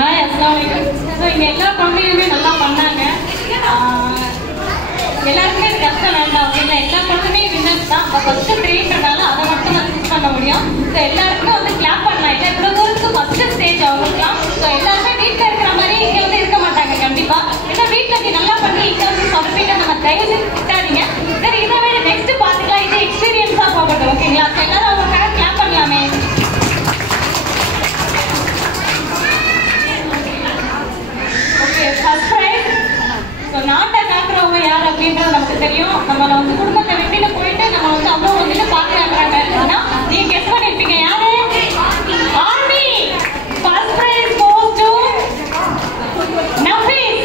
Hi அஸ்ஸலாமு அலைக்கும். So இங்கே எல்லா குழந்தைகளுமே நல்லா பண்ணாங்க. எல்லாருக்குமே இது கஷ்டம் வேண்டாம் அப்படின்னா எல்லா குழந்தையுமே வின்னர்ஸ் தான். ஃபர்ஸ்ட் ட்ரெயின்றதால அதை மட்டும் தான் சூஸ் பண்ண முடியும். ஸோ எல்லாருக்குமே வந்து கிளாப் பண்ணலாம். இல்லை இவ்வளோ தூரத்துக்கு ஃபர்ஸ்ட் ஸ்டேஜ் அவங்களுக்குலாம். ஸோ எல்லாருமே வீட்டில் இருக்கிற மாதிரி இங்கே வந்து இருக்க மாட்டாங்க கண்டிப்பாக. ஏன்னா வீட்டில் நீ நல்லா பண்ணி இங்கே வந்து சொதப்பிட்டு நம்ம தயவு செஞ்சு திட்டாதீங்க. சரி இதை விட நெக்ஸ்ட் பார்த்துக்கலாம். இது எக்ஸ்பீரியன்ஸாக போகட்டும் ஓகேங்களா? ஸோ எல்லாரும் அவங்களுக்காக கிளாப் பண்ணலாமே. First prize. ஸோ நாட்டை காக்குறவங்க யார் அப்படின்றது நமக்கு தெரியும். நம்ம வந்து குடும்பத்தை விட்டுட்டு போயிட்டு நம்ம வந்து அவ்வளோ வந்துட்டு பார்க்குறாங்க. ஆனால் நீங்க கெஸ் பண்ணிருப்பீங்க யாரு? Army. First prize goes to Nafees.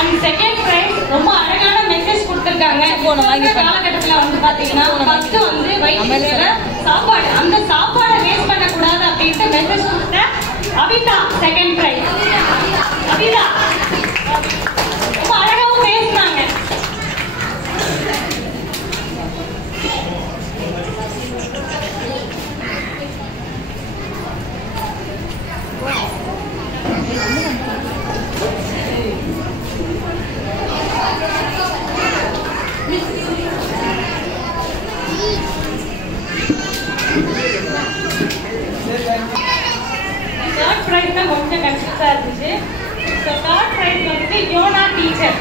And second prize ரொம்ப அழகான மெசேஜ் கொடுத்துருக்காங்க. காலகட்டத்தில் வந்து பாத்தீங்கன்னா ஃபர்ஸ்ட் வந்து வயிற்றுல சாப்பாடு, அந்த சாப்பாடை வேஸ்ட் பண்ணக்கூடாது அப்படின்ட்டு மெசேஜ் கொடுத்த அபிதா செகண்ட் ப்ரைஸ். அபிதா ரொம்ப அழகாவும் பேசினாங்க. தேர்ட் ப்ரைஸ் தான் கொஞ்சம் கன்ஃபியூஸாக இருந்துச்சு. ஸோ தேர்ட் ப்ரைஸ் வந்து யோனா டீச்சர்.